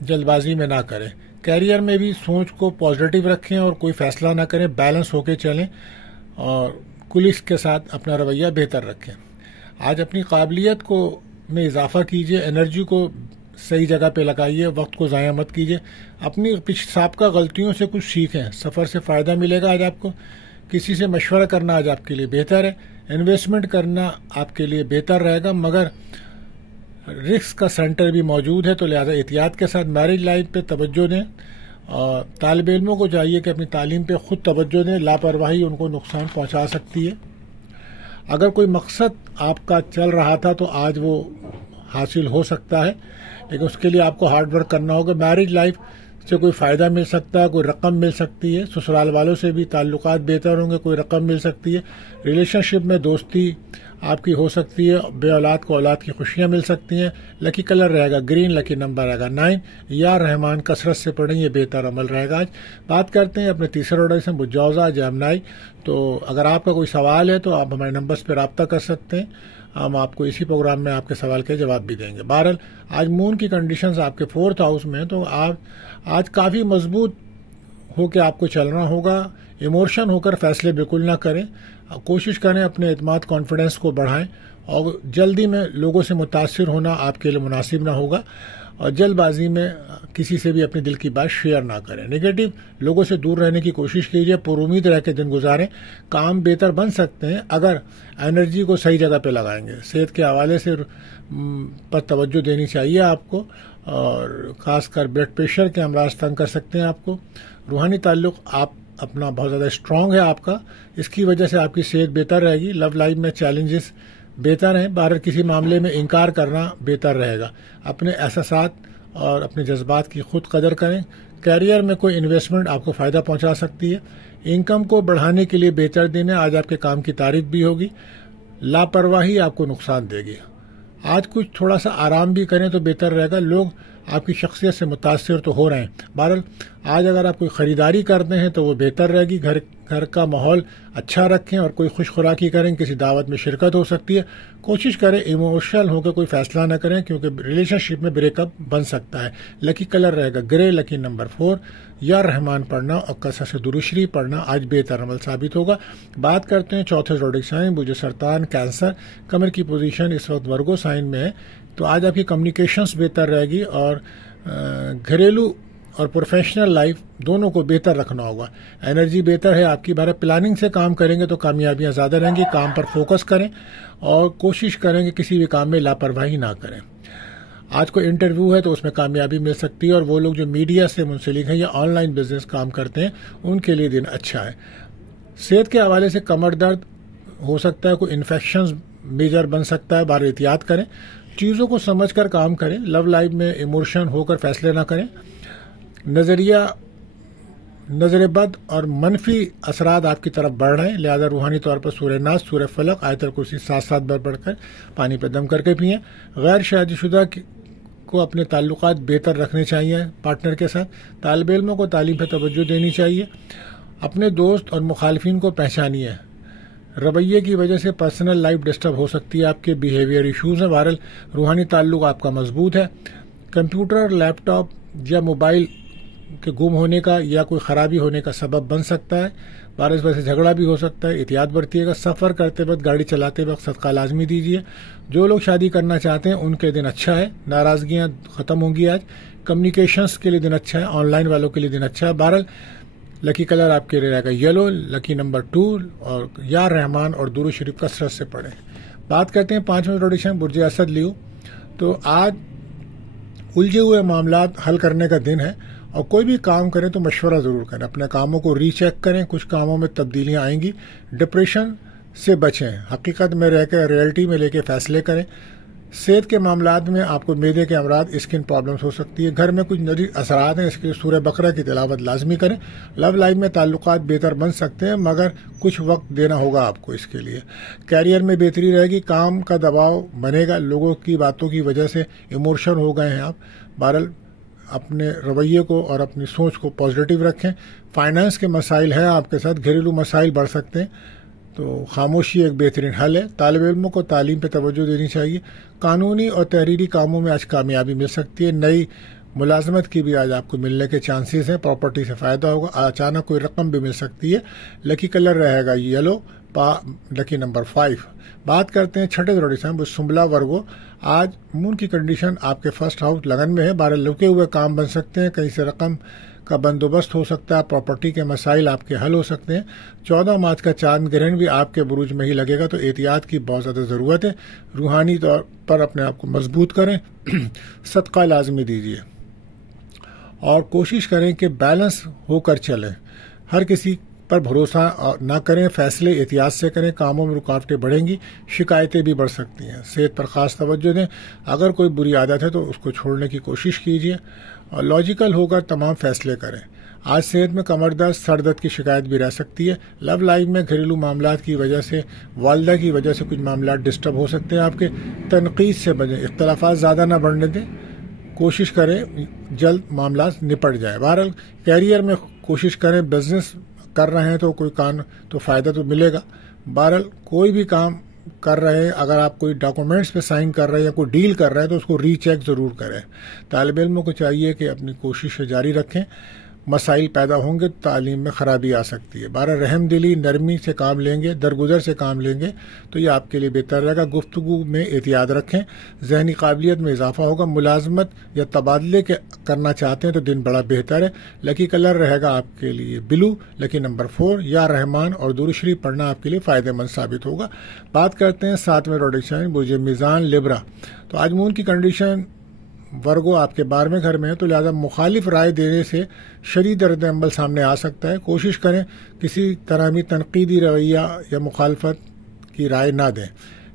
جلد بازی میں نہ کریں. کیریئر میں بھی سوچ کو پازیٹیو رکھیں اور کوئی فیصلہ نہ کریں, بیلنس ہو کے چلیں اور کلس کے ساتھ اپنا رویہ بہتر رکھیں. آج اپنی قابلیت کو میں اضافہ کیجیے, انرجی کو صحیح جگہ پہ لگائیے, وقت کو ضائع مت کیجیے. اپنی سابقہ غلطیوں سے کچھ سیکھیں, سفر سے فائدہ ملے گا. آج آپ کو کسی سے مشورہ کرنا آج آپ کے لیے بہتر ہے. انویسٹمنٹ کرنا آپ کے لیے بہتر رہے گا, مگر رسک کا سینٹر بھی موجود ہے, تو لہذا احتیاط کے ساتھ میرج لائف پہ توجہ دیں. اور طالب علموں کو چاہیے کہ اپنی تعلیم پہ خود توجہ دیں, لاپرواہی ان کو نقصان پہنچا سکتی ہے. اگر کوئی مقصد آپ کا چل رہا تھا تو آج وہ حاصل ہو سکتا ہے, لیکن اس کے لیے آپ کو ہارڈ ورک کرنا ہوگا. میرج لائف سے کوئی فائدہ مل سکتا ہے, کوئی رقم مل سکتی ہے, سسرال والوں سے بھی تعلقات بہتر ہوں گے, کوئی رقم مل سکتی ہے. ریلیشن شپ میں دوستی آپ کی ہو سکتی ہے, بے اولاد کو اولاد کی خوشیاں مل سکتی ہیں. لکی کلر رہے گا گرین, لکی نمبر رہے گا 9. یا رحمان کثرت سے پڑھیں, یہ بہتر عمل رہے گا. آج بات کرتے ہیں اپنے تیسرے آرڈر سے بجوزہ جیمنائی. تو اگر آپ کا کوئی سوال ہے تو آپ ہمارے نمبرز پہ رابطہ کر سکتے ہیں, ہم آپ کو اسی پروگرام میں آپ کے سوال کے جواب بھی دیں گے. بہرحال آج مون کی کنڈیشنز آپ کے 4th ہاؤس میں ہیں, تو آپ آج کافی مضبوط ہو کے آپ کو چلنا ہوگا. ایموشن ہو کر فیصلے بالکل نہ کریں, کوشش کریں اپنے اعتماد کانفیڈنس کو بڑھائیں, اور جلدی میں لوگوں سے متاثر ہونا آپ کے لیے مناسب نہ ہوگا, اور جلد بازی میں کسی سے بھی اپنے دل کی بات شیئر نہ کریں. نگیٹو لوگوں سے دور رہنے کی کوشش کیجیے, پر امید رہ کے دن گزاریں. کام بہتر بن سکتے ہیں اگر انرجی کو صحیح جگہ پہ لگائیں گے. صحت کے حوالے سے پر توجہ دینی چاہیے آپ کو, اور خاص کر بلڈ پریشر کے امراض تنگ کر سکتے ہیں آپ کو. روحانی تعلق آپ اپنا بہت زیادہ اسٹرانگ ہے آپ کا, اس کی وجہ سے آپ کی صحت بہتر رہے گی. لو لائف میں چیلنجز بہتر ہیں, باہر کسی معاملے میں انکار کرنا بہتر رہے گا. اپنے احساسات اور اپنے جذبات کی خود قدر کریں. کیریئر میں کوئی انویسٹمنٹ آپ کو فائدہ پہنچا سکتی ہے. انکم کو بڑھانے کے لیے بہتر دن ہے, آج آپ کے کام کی تعریف بھی ہوگی. لاپرواہی آپ کو نقصان دے گی. آج کچھ تھوڑا سا آرام بھی کریں تو بہتر رہے گا. لوگ آپ کی شخصیت سے متاثر تو ہو رہے ہیں. بہرحال آج اگر آپ کوئی خریداری کرتے ہیں تو وہ بہتر رہے گی. گھر کا ماحول اچھا رکھیں, اور کوئی خوش خوراکی کریں, کسی دعوت میں شرکت ہو سکتی ہے. کوشش کریں ایموشنل ہو کے کوئی فیصلہ نہ کریں, کیونکہ ریلیشن شپ میں بریک اپ بن سکتا ہے. لکی کلر رہے گا گرے, لکی نمبر 4. یا رحمان پڑھنا اور کثرت سے درود شریف پڑھنا آج بہتر عمل ثابت ہوگا. بات کرتے ہیں چوتھے زوڈک سائن بوجھ سرطان کینسر. کمر کی پوزیشن اس وقت ورگو سائن میں ہے, تو آج آپ کی کمیونیکیشنز بہتر رہے گی, اور گھریلو اور پروفیشنل لائف دونوں کو بہتر رکھنا ہوگا. انرجی بہتر ہے آپ کی. بارہ پلاننگ سے کام کریں گے تو کامیابیاں زیادہ رہیں گی. کام پر فوکس کریں اور کوشش کریں کہ کسی بھی کام میں لاپرواہی نہ کریں. آج کوئی انٹرویو ہے تو اس میں کامیابی مل سکتی ہے, اور وہ لوگ جو میڈیا سے منسلک ہیں یا آن لائن بزنس کام کرتے ہیں ان کے لیے دن اچھا ہے. صحت کے حوالے سے کمر درد ہو سکتا ہے, کوئی انفیکشنز میجر بن سکتا ہے. بار احتیاط کریں, چیزوں کو سمجھ کر کام کریں. لو لائف میں ایموشن ہو کر فیصلے نہ کریں. نظر بد اور منفی اثرات آپ کی طرف بڑھ رہے ہیں, لہذا روحانی طور پر سورہ ناس, سورہ فلق, آیت الکرسی 7 بار پڑھ کر پانی پہ دم کر کے پئیں. غیر شادی شدہ کو اپنے تعلقات بہتر رکھنے چاہیے پارٹنر کے ساتھ. طالب علموں کو تعلیم پہ توجہ دینی چاہیے. اپنے دوست اور مخالفین کو پہچانیے. رویے کی وجہ سے پرسنل لائف ڈسٹرب ہو سکتی ہے, آپ کے بیہیویئر ایشوز ہیں. بہرحال روحانی تعلق آپ کا مضبوط ہے. کمپیوٹر, لیپ ٹاپ یا موبائل کے گم ہونے کا یا کوئی خرابی ہونے کا سبب بن سکتا ہے. بارش وجہ سے جھگڑا بھی ہو سکتا ہے, احتیاط برتیے گا. سفر کرتے وقت, گاڑی چلاتے وقت صدقہ لازمی دیجیے. جو لوگ شادی کرنا چاہتے ہیں ان کے دن اچھا ہے, ناراضگیاں ختم ہوں گی آج. کمیونیکیشنز کے لیے دن اچھا ہے, آن لائن والوں کے لیے دن اچھا ہے. بہرحال لکی کلر آپ کے رہے گا یلو, لکی نمبر 2, اور یا رحمان اور درود شریف کثرت سے پڑھیں. بات کرتے ہیں 5ویں روڈیشن برج اسد لیو. تو آج الجھے ہوئے معاملات حل کرنے کا دن ہے, اور کوئی بھی کام کریں تو مشورہ ضرور کریں. اپنے کاموں کو ری چیک کریں, کچھ کاموں میں تبدیلیاں آئیں گی. ڈپریشن سے بچیں, حقیقت میں رہ کے ریئلٹی میں لے کے فیصلے کریں. صحت کے معاملات میں آپ کو معدے کے امراض, اسکن پرابلمس ہو سکتی ہے. گھر میں کچھ نظری اثرات ہیں, اس کے لیے سورہ بقرہ کی تلاوت لازمی کریں. لو لائف میں تعلقات بہتر بن سکتے ہیں, مگر کچھ وقت دینا ہوگا آپ کو اس کے لیے. کیریئر میں بہتری رہے گی. کام کا دباؤ بنے گا, لوگوں کی باتوں کی وجہ سے ایموشن ہو گئے ہیں آپ. بہرحال اپنے رویے کو اور اپنی سوچ کو پازیٹیو رکھیں. فائنانس کے مسائل ہیں آپ کے ساتھ, گھریلو مسائل بڑھ سکتے ہیں, تو خاموشی ایک بہترین حل ہے. طالب علموں کو تعلیم پہ توجہ دینی چاہیے. قانونی اور تحریری کاموں میں آج کامیابی مل سکتی ہے. نئی ملازمت کی بھی آج آپ کو ملنے کے چانسز ہیں، پراپرٹی سے فائدہ ہوگا، اچانک کوئی رقم بھی مل سکتی ہے۔ لکی کلر رہے گا یلو، لکی نمبر 5۔ بات کرتے ہیں چھٹے زوڈک سائن سنبلا ورگو۔ آج مون کی کنڈیشن آپ کے فرسٹ ہاؤس لگن میں ہے، 12 لکے ہوئے کام بن سکتے ہیں، کہیں سے رقم کا بندوبست ہو سکتا ہے، پراپرٹی کے مسائل آپ کے حل ہو سکتے ہیں۔ 14 مارچ کا چاند گرہن بھی آپ کے بروج میں ہی لگے گا، تو احتیاط کی بہت زیادہ ضرورت ہے۔ روحانی طور پر اپنے آپ کو مضبوط کریں، صدقہ لازمی دیجیے اور کوشش کریں کہ بیلنس ہو کر چلیں، ہر کسی پر بھروسہ نہ کریں، فیصلے احتیاط سے کریں، کاموں میں رکاوٹیں بڑھیں گی، شکایتیں بھی بڑھ سکتی ہیں۔ صحت پر خاص توجہ دیں، اگر کوئی بری عادت ہے تو اس کو چھوڑنے کی کوشش کیجیے اور لاجیکل ہو کر تمام فیصلے کریں۔ آج صحت میں کمر درد، سر درد کی شکایت بھی رہ سکتی ہے۔ لو لائف میں گھریلو معاملات کی وجہ سے، والدہ کی وجہ سے کچھ معاملات ڈسٹرب ہو سکتے ہیں آپ کے، تنقید سے بچیں، اختلافات زیادہ نہ بڑھنے دیں، کوشش کریں جلد معاملات نپٹ جائے۔ بہرحال کیریئر میں کوشش کریں، بزنس کر رہے ہیں تو کوئی کام تو فائدہ تو ملے گا۔ بہرحال کوئی بھی کام کر رہے ہیں، اگر آپ کوئی ڈاکومنٹس پہ سائن کر رہے ہیں یا کوئی ڈیل کر رہے ہیں تو اس کو ری چیک ضرور کریں۔ طالب علموں کو چاہیے کہ اپنی کوشش جاری رکھیں، مسائل پیدا ہوں گے، تعلیم میں خرابی آ سکتی ہے۔ رحم دلی، نرمی سے کام لیں گے، درگزر سے کام لیں گے تو یہ آپ کے لیے بہتر رہے گا۔ گفتگو میں احتیاط رکھیں، ذہنی قابلیت میں اضافہ ہوگا۔ ملازمت یا تبادلے کرنا چاہتے ہیں تو دن بڑا بہتر ہے۔ لکی کلر رہے گا آپ کے لیے بلو، لکی نمبر 4، یا رحمان اور درود شریف پڑھنا آپ کے لیے فائدہ مند ثابت ہوگا۔ بات کرتے ہیں 7ویں زوڈک سائن برج میزان لیبرا۔ تو آج مون کی کنڈیشن ورگو آپ کے 12ویں گھر میں ہے، تو لہذا مخالف رائے دینے سے شدید رد عمل سامنے آ سکتا ہے۔ کوشش کریں کسی طرح بھی تنقیدی رویہ یا مخالفت کی رائے نہ دیں۔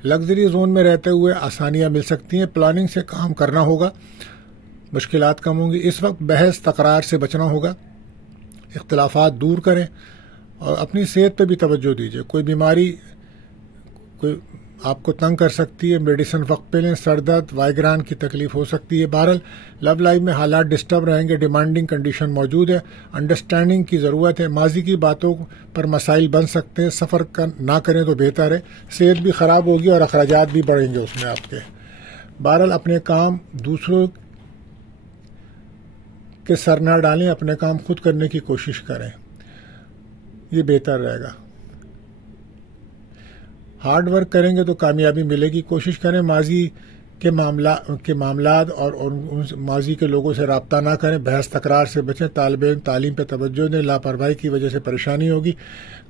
لگژری زون میں رہتے ہوئے آسانیاں مل سکتی ہیں، پلاننگ سے کام کرنا ہوگا، مشکلات کم ہوں گی۔ اس وقت بحث تکرار سے بچنا ہوگا، اختلافات دور کریں اور اپنی صحت پہ بھی توجہ دیجیے۔ کوئی بیماری کوئی آپ کو تنگ کر سکتی ہے، میڈیسن وقت پہ لیں۔ سر درد، وائگران کی تکلیف ہو سکتی ہے۔ بہرحال لو لائف میں حالات ڈسٹرب رہیں گے، ڈیمانڈنگ کنڈیشن موجود ہے، انڈرسٹینڈنگ کی ضرورت ہے۔ ماضی کی باتوں پر مسائل بن سکتے ہیں، سفر نہ کریں تو بہتر ہے۔ صحت بھی خراب ہوگی اور اخراجات بھی بڑھیں گے اس میں آپ کے۔ بہرحال اپنے کام دوسروں کے سر نہ ڈالیں، اپنے کام خود کرنے کی کوشش کریں، یہ بہتر رہے گا۔ ہارڈ ورک کریں گے تو کامیابی ملے گی۔ کوشش کریں ماضی کے معاملات اور ماضی کے لوگوں سے رابطہ نہ کریں، بحث تکرار سے بچیں۔ طالب علم تعلیم پہ توجہ دیں، لاپرواہی کی وجہ سے پریشانی ہوگی۔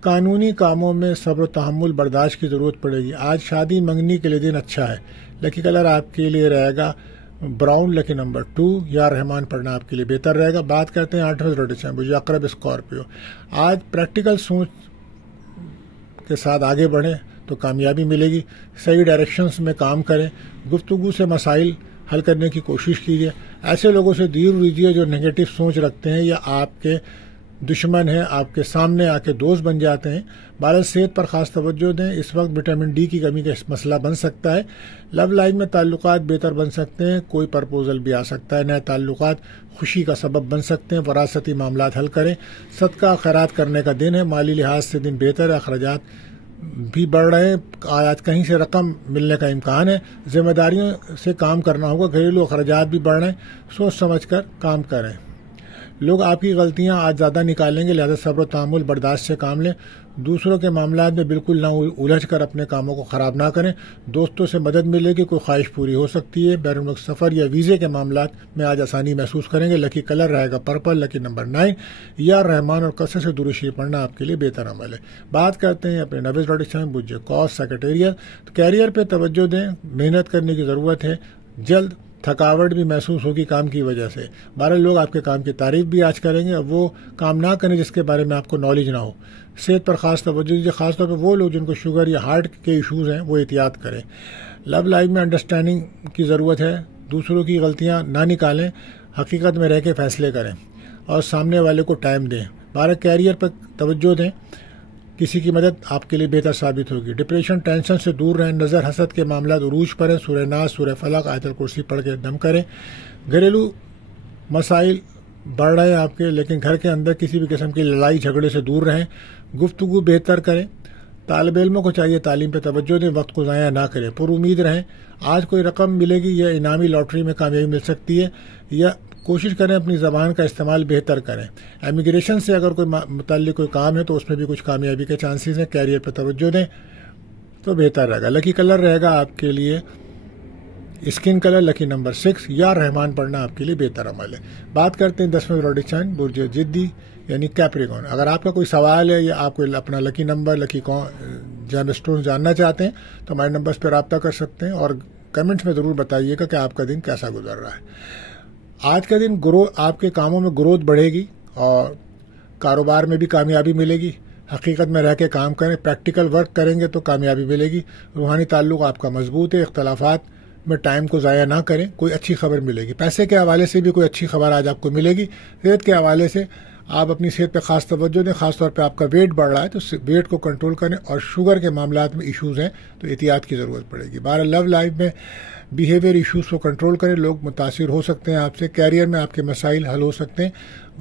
قانونی کاموں میں صبر و تحمل برداشت کی ضرورت پڑے گی۔ آج شادی منگنی کے لیے دن اچھا ہے۔ لکی کلر آپ کے لیے رہے گا براؤن، لکی نمبر 2، یا رحمان پڑھنا آپ کے لیے بہتر رہے گا۔ بات کرتے ہیں 8ویں زوڈک سائن برج عقرب اسکارپیو۔ آج پریکٹیکل سوچ کے ساتھ آگے بڑھیں تو کامیابی ملے گی۔ صحیح ڈائریکشنز میں کام کریں، گفتگو سے مسائل حل کرنے کی کوشش کیجیے۔ ایسے لوگوں سے دور رہیے جو نگیٹو سوچ رکھتے ہیں یا آپ کے دشمن ہیں، آپ کے سامنے آ کے دوست بن جاتے ہیں۔ بہرحال صحت پر خاص توجہ دیں، اس وقت وٹامن ڈی کی کمی کا مسئلہ بن سکتا ہے۔ لو لائف میں تعلقات بہتر بن سکتے ہیں، کوئی پرپوزل بھی آ سکتا ہے، نئے تعلقات خوشی کا سبب بن سکتے ہیں۔ وراثتی معاملات حل کریں، صدقہ خیرات کرنے کا دن ہے، مالی لحاظ سے دن بہتر ہے، اخراجات بھی بڑھ رہے ہیں، آج کہیں سے رقم ملنے کا امکان ہے، ذمہ داریوں سے کام کرنا ہوگا، گھریلو اخراجات بھی بڑھ رہے ہیں، سوچ سمجھ کر کام کریں۔ لوگ آپ کی غلطیاں آج زیادہ نکالیں گے، لہذا صبر و تحمل برداشت سے کام لیں۔ دوسروں کے معاملات میں بالکل نہ الجھ کر اپنے کاموں کو خراب نہ کریں۔ دوستوں سے مدد ملے گی، کوئی خواہش پوری ہو سکتی ہے۔ بیرون ملک سفر یا ویزے کے معاملات میں آج آسانی محسوس کریں گے۔ لکی کلر رہے گا پرپل، لکی نمبر 9، یا رحمان اور کثرت سے درود شریف پڑھنا آپ کے لیے بہتر عمل ہے۔ بات کرتے ہیں اپنے 9ویں زوڈک سائن برج قوس سیکریٹریٹ۔ تو کیریئر پہ توجہ دیں، محنت کرنے کی ضرورت ہے، جلد تھکاوٹ بھی محسوس ہوگی کام کی وجہ سے۔ 12 لوگ آپ کے کام کی تعریف بھی آج کریں گے، اور وہ کام نہ کریں جس کے بارے میں آپ کو نالج نہ ہو۔ صحت پر خاص توجہ دیجیے، خاص طور پہ وہ لوگ جن کو شوگر یا ہارٹ کے ایشوز ہیں وہ احتیاط کریں۔ لو لائف میں انڈرسٹینڈنگ کی ضرورت ہے، دوسروں کی غلطیاں نہ نکالیں، حقیقت میں رہ کے فیصلے کریں اور سامنے والے کو ٹائم دیں۔ 12 کیریئر پر توجہ دیں، کسی کی مدد آپ کے لیے بہتر ثابت ہوگی۔ ڈپریشن، ٹینشن سے دور رہیں، نظر حسد کے معاملات عروج پر ہیں، سورہ ناس، سورہ فلق، آیت الکرسی پڑھ کے دم کریں۔ گھریلو مسائل بڑھ رہے ہیں آپ کے، لیکن گھر کے اندر کسی بھی قسم کی لڑائی جھگڑے سے دور رہیں، گفتگو بہتر کریں۔ طالب علموں کو چاہیے تعلیم پہ توجہ دیں، وقت کو ضائع نہ کریں، پر امید رہیں۔ آج کوئی رقم ملے گی یا انعامی لاٹری میں کامیابی مل سکتی ہے، یا کوشش کریں اپنی زبان کا استعمال بہتر کریں. امیگریشن سے اگر کوئی متعلق کوئی کام ہے تو اس میں بھی کچھ کامیابی کے چانسز ہیں. کیریئر پہ توجہ دیں تو بہتر رہے گا. لکی کلر رہے گا آپ کے لیے اسکن کلر. لکی نمبر 6 یا رحمان پڑھنا آپ کے لیے بہتر عمل ہے. بات کرتے ہیں 10ویں زوڈک سائن برج جدی یعنی کیپریکون. اگر آپ کا کوئی سوال ہے یا آپ کو اپنا لکی نمبر لکی جیم اسٹون جاننا چاہتے ہیں تو ہمارے نمبرز پہ رابطہ کر سکتے ہیں اور کمنٹس میں ضرور بتائیے گا کہ آپ کا دن کیسا گزر رہا ہے. آج کا دن آپ کے کاموں میں گروتھ بڑھے گی اور کاروبار میں بھی کامیابی ملے گی. حقیقت میں رہ کے کام کریں, پریکٹیکل ورک کریں گے تو کامیابی ملے گی. روحانی تعلق آپ کا مضبوط ہے. اختلافات میں ٹائم کو ضائع نہ کریں, کوئی اچھی خبر ملے گی. پیسے کے حوالے سے بھی کوئی اچھی خبر آج آپ کو ملے گی. صحت کے حوالے سے آپ اپنی صحت پہ خاص توجہ دیں. خاص طور پہ آپ کا ویٹ بڑھ رہا ہے تو ویٹ کو کنٹرول کریں اور شوگر کے معاملات میں ایشوز ہیں تو احتیاط کی ضرورت پڑے گی. لو لائف میں بیہیویئر ایشوز کو کنٹرول کریں. لوگ متاثر ہو سکتے ہیں آپ سے. کیریئر میں آپ کے مسائل حل ہو سکتے ہیں.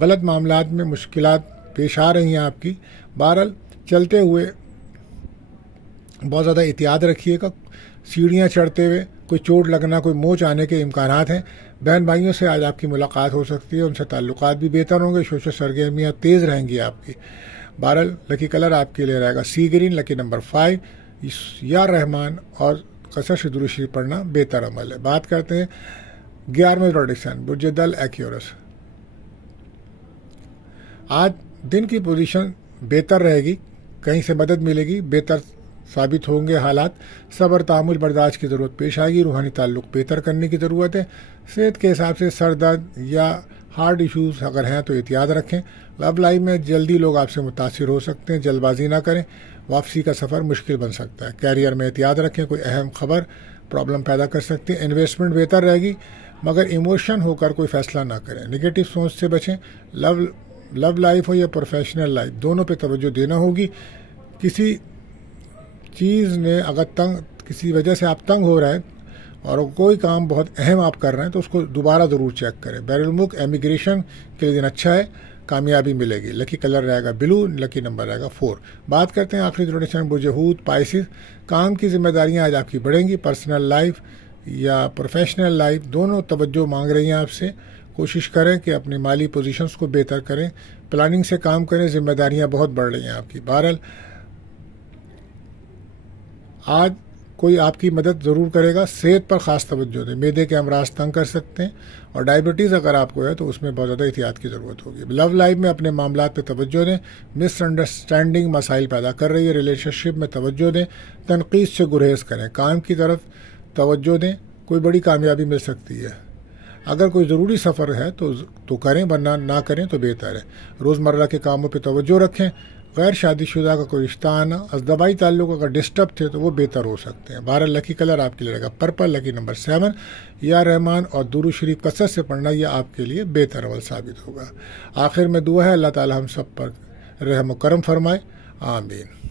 غلط معاملات میں مشکلات پیش آ رہی ہیں آپ کی. بہرحال چلتے ہوئے بہت زیادہ احتیاط رکھیے گا. سیڑھیاں چڑھتے ہوئے کوئی چوٹ لگنا, کوئی موچ آنے کے امکانات ہیں. بہن بھائیوں سے آج آپ کی ملاقات ہو سکتی ہے, ان سے تعلقات بھی بہتر ہوں گے. سوشل سرگرمیاں تیز رہیں گی آپ کی. بہرحال لکی کلر آپ کے لیے رہے گا سی گرین. لکی نمبر 5 یا رحمان اور قصر سے درود شریف پڑھنا بہتر عمل ہے. بات کرتے ہیں 11ویں زوڈک سائن برج دل ایکیورس. آج دن کی پوزیشن بہتر رہے گی, کہیں سے مدد ملے گی, بہتر ثابت ہوں گے حالات. صبر تعامل برداشت کی ضرورت پیش آئے گی. روحانی تعلق بہتر کرنے کی ضرورت ہے. صحت کے حساب سے سر درد یا ہارٹ ایشوز اگر ہیں تو احتیاط رکھیں. لو لائف میں جلدی لوگ آپ سے متاثر ہو سکتے ہیں, جلد بازی نہ کریں. واپسی کا سفر مشکل بن سکتا ہے. کیریئر میں احتیاط رکھیں, کوئی اہم خبر پرابلم پیدا کر سکتی ہے. انویسٹمنٹ بہتر رہے گی مگر ایموشن ہو کر کوئی فیصلہ نہ کریں. نگیٹو سوچ سے بچیں. لو لائف ہو یا پروفیشنل لائف دونوں پہ توجہ دینا ہوگی. کسی چیز نے اگر کسی وجہ سے آپ تنگ ہو رہے ہیں اور کوئی کام بہت اہم آپ کر رہے ہیں تو اس کو دوبارہ ضرور چیک کریں. بیرون ملک امیگریشن کے لیے دن اچھا ہے, کامیابی ملے گی. لکی کلر رہے گا بلو. لکی نمبر رہے گا 4. بات کرتے ہیں آخری زوڈک سائن برج حوت پائسس. کام کی ذمہ داریاں آج آپ کی بڑھیں گی. پرسنل لائف یا پروفیشنل لائف دونوں توجہ مانگ رہی ہیں آپ سے. کوشش کریں کہ اپنی مالی پوزیشنز کو بہتر کریں. پلاننگ سے کام کریں, ذمہ داریاں بہت بڑھ رہی ہیں آپ کی. بہرحال آج کوئی آپ کی مدد ضرور کرے گا. صحت پر خاص توجہ دیں. معدے کے امراض تنگ کر سکتے ہیں اور ڈائبٹیز اگر آپ کو ہے تو اس میں بہت زیادہ احتیاط کی ضرورت ہوگی. لو لائف میں اپنے معاملات پہ توجہ دیں. مس انڈرسٹینڈنگ مسائل پیدا کر رہی ہے. ریلیشن شپ میں توجہ دیں. تنقید سے گریز کریں. کام کی طرف توجہ دیں, کوئی بڑی کامیابی مل سکتی ہے. اگر کوئی ضروری سفر ہے تو کریں, ورنہ نہ کریں تو بہتر ہے. روزمرہ کے کاموں پہ توجہ رکھیں. غیر شادی شدہ کا کوئی رشتہ آنا, ازدوائی تعلق اگر ڈسٹرب تھے تو وہ بہتر ہو سکتے ہیں. 12 لکی کلر آپ کے لیے رہے گا پرپل. لکی نمبر 7 یا رحمان اور درود شریف کثرت سے پڑھنا یہ آپ کے لیے بہتر عمل ثابت ہوگا. آخر میں دعا ہے اللہ تعالی ہم سب پر رحم و کرم فرمائے. آمین.